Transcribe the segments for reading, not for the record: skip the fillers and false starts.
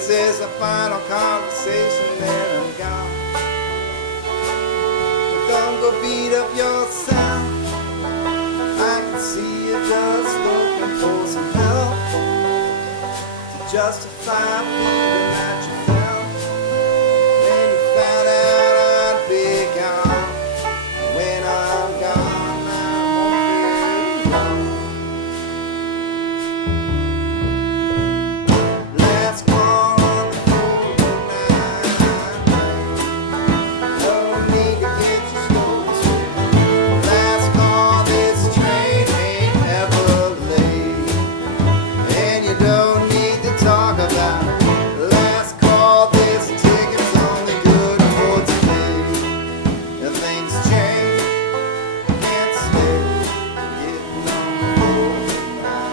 This is the final conversation, then I'm gone. But don't go beat up yourself. I can see you just looking for some help to justify feeling that you felt. Then you found out I'd be gone. When I'm gone, I won't be alone. Let's call on the 409. No need to get your story straight. Last call, this train ain't ever late. And you don't need to talk about it. Last call, this ticket's only good for today. And things change, can't stay. Getting on the 409.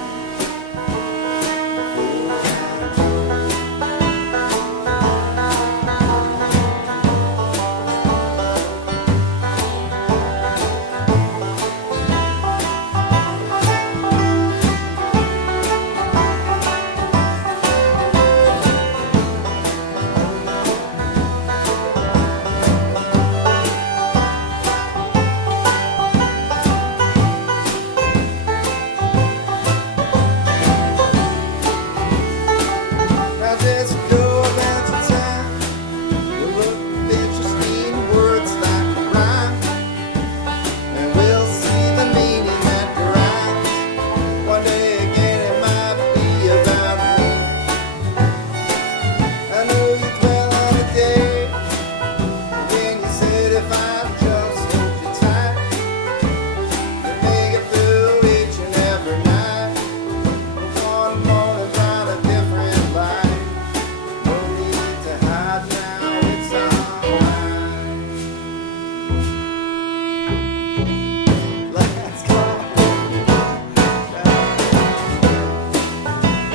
Now just go about your time. You look interesting, words like a rhyme. And we'll see the meaning that derives. One day again it might be about me. I know you dwell on the day when you said if I just hold you tight, you'd make it through each and every night. One morning find a different light. No need to hide now, it's alright. Let's go.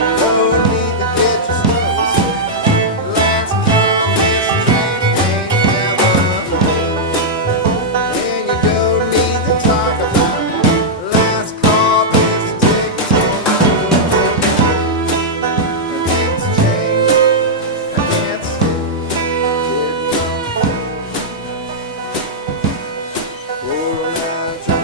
No need to get your story straight. Last call, this train ain't ever late. And you don't need to talk about it. Last call, this ticket's only good for today. Things change, I can't stay. Getting on 409 train.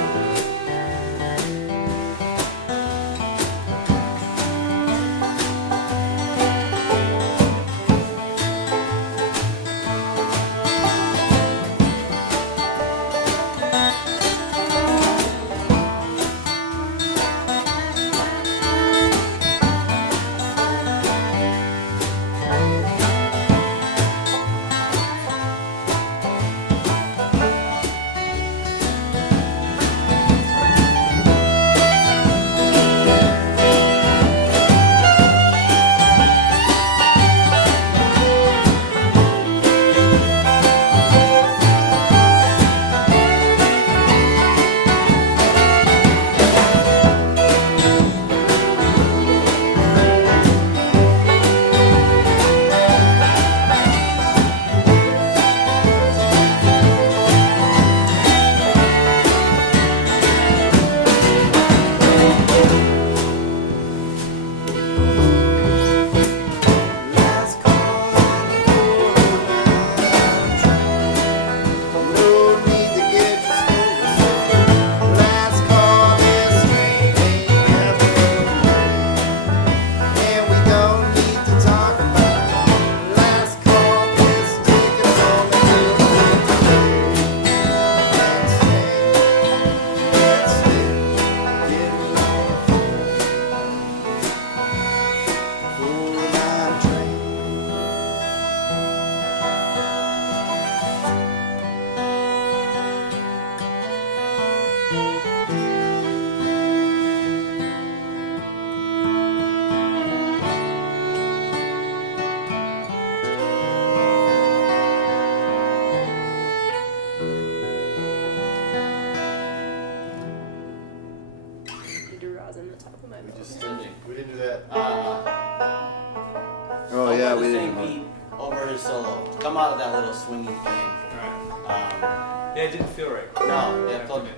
Last call on the 409 train. No need to get your story straight. Last call, this train ain't ever late. And we don't need to talk about it. Last call, this ticket's only good for today. Things change, can't stay. Getting on the 409 train. You do rosin the top of my We mouth. just didn't. We didn't do that. Oh Oh yeah, the we same didn't. beat over his solo. Come out of that little swinging thing. Alright. Yeah, it didn't feel right. No, I yeah, have to told, admit.